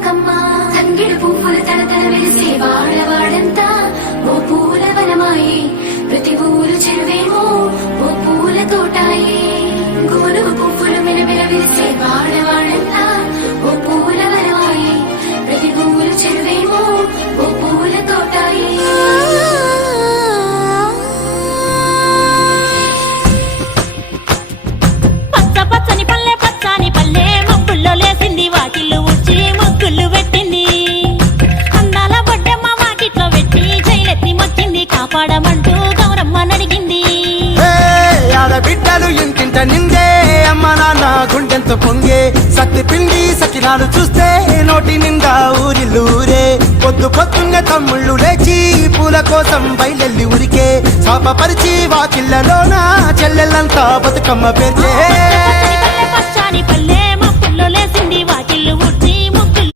బతుకమ్మ తంగిడు పువ్వులు తలతల వెలిసే వాడవాడంతా ఓ పూల వనమాయే ప్రతి ఊరు చెరువేమో ఓ పూల తోటాయే గునుగు పువ్వులు మెలమెల వెలిసే వాడవాడంతా ఓ పూల వనమాయే ప్రతి ఊరు చెరువేమో ఓ పూల తోటాయే పచ్చని పల్లె పచ్చని పల్లె మబ్బుల్లో లేసింది వాకిళ్ళు ఊడ్చి ముగ్గులు పెట్టింది అందాల బొడ్డమ్మ వాకిట్లో పెట్టి జైలెత్తి మొచ్చింది కాపాడమంటూ గౌరమ్మ నడిగింది ఆడబిడ్డలు ఇంటింట నిందే అమ్మ నాన్న గుండెంతో పొంగే సత్తి పిండి సకినాలు చూస్తే నోటి నిండా ఊరిల్లూరే పొద్దున్నే తమ్ముళ్ళు లేచి పూల కోసం బయలెల్లి ఉరికే శాపపరిచి వాకిళ్ళలోన చెల్లెళ్ళంతా బతుకమ్మ పేర్చే